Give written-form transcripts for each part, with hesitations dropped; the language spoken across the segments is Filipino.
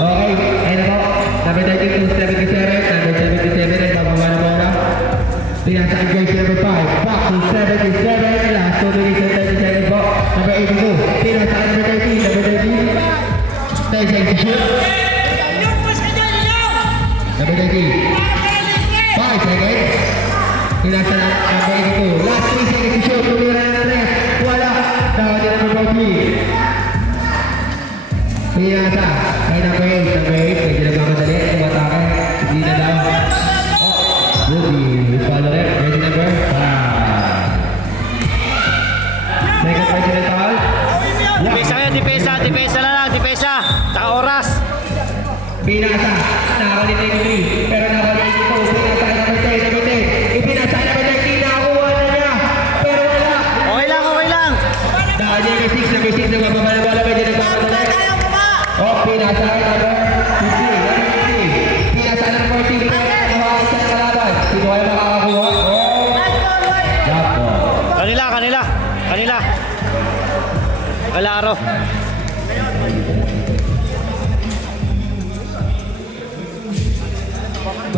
Okay, ayun na po. Number 32, 77. Number 77 ay bababa na bola. Pinasa ang jersey number 5. Back to 77. Last 2 minutes and 30 seconds po. Number 82. Pinasa ang number 13. Number 13. 30 seconds to shoot. Number 13. 5 seconds. Pinasa ang number 82. Last 3 seconds to shoot. Tumira na 3. Wala. Dahil na number 14. Pinasa. Ay number 8. Number 8. Medyo nagmamadali. Tumatake. Hindi na daw. Rudy. Follow it. Ready number 5. Second personal foul. Dipesa yan, dipesa. Dipesa na lang, dipesa. Taka oras. Pinasa. Nakakulit na yung 3. Pero nakakulit ito. Pinasa number 10. Number 10. Ipinasa number 13. Nakakuha na niya. Pero wala. Okay lang, okay lang. Dahil number 6. Number 6. Nagbababa na bola. Medyo nagmamadali. Oh, pinasa ay number 50. Pinasa number 14. Nahawakan siya ng kalaban. Sino kaya makakakuha? Oh. Japo. Kanila, kanila. Kanila. Kalaro.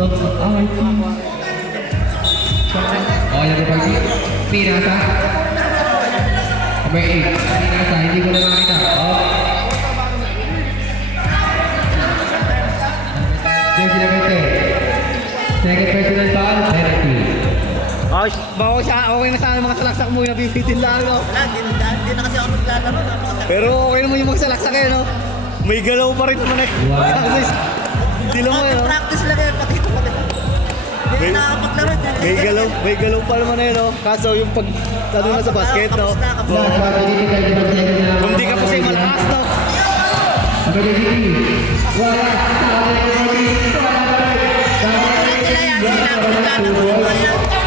Oh, number 14. Pinasa. Number 8. Pinasa. Hindi ko na makita. Oh. Jersey number 10. Second personal foul, penalty. Ayos. Bako siya, okay na sana mga salaksak mo yung nabibitin lang, no? Hindi na kasi ako maglalaro. Pero okay naman yung mga salaksak eh, no? May galaw pa rin naman eh. Wow. Hindi lang mo eh, no? Practice lang yan, pati ito pati. Hindi na nakapaglaro. May galaw pa naman eh, no? Kaso yung pag ano na sa basket, no? Last one, dito tayo sa second na lang. Kung di ka kasi malakas, no? Number 23. Wala.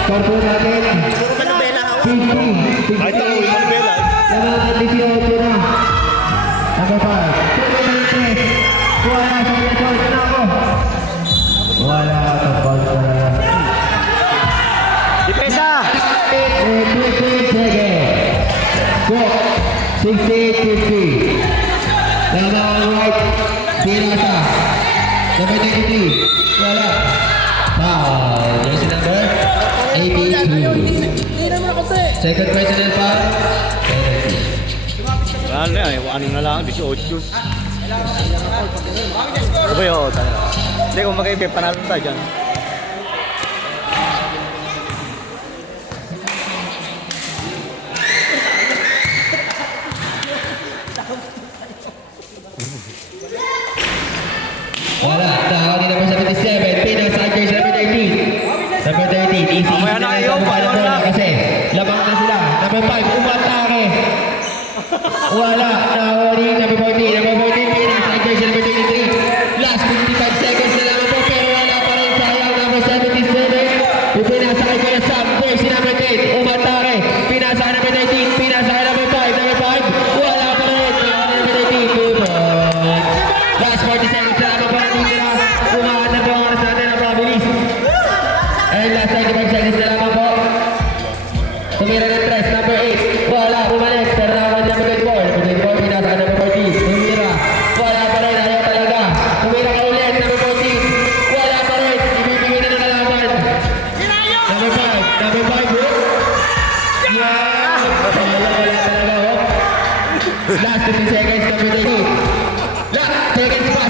Korpo natin. Puro manubela hawak. 50. Kahit ako yung manubela. Laman 18 na. Number 5. Wala sa result na ako. Wala sa result. Dipesa! 15 seconds. Go. 68-50. Laman right. Pinasa. Number 23. Wala. Foul. Jersey number 82. Second personal foul. Penalty. Ano na yan? Ano na lang? 18. Ano ba yun? Hindi, kung mag-ibig, panalo tayo dyan. Wala. Dahil din number 77. Pinasa ang jersey number 13. Number 13. Easy. Mamaya na kayo, paano na? Kasi labang na sila. Number 5. Umatake. Wala. Nahuli. Number 14. Number 14. Pinasa ang jersey number 23. Last 55 seconds na lang po. Pero wala pa rin sayang. Number 77. Pinasa kay Kuya Sam. Jersey number 10. Umatake. Pinasa ang number 13. Pinasa ang number 5. Number 5. Wala pa rin. Number 13. 2 points. Last 40 seconds na lang po. Kumahan na po ang oras natin ang pabilis. And last 95 seconds na lamang po. Tumira ng 3, number 8. Wala, bumalik. Pero naman niya mag-4. Mag-4, pinasa ka number 14. Tumira. Wala pa rin, ayaw talaga. Tumira ka ulit, number 14. Wala pa rin, ibibigay na ng kalaban. Number 5, number 5. Yeah! Wala talaga, oh. Last 15 seconds, number 8. Last seconds pa,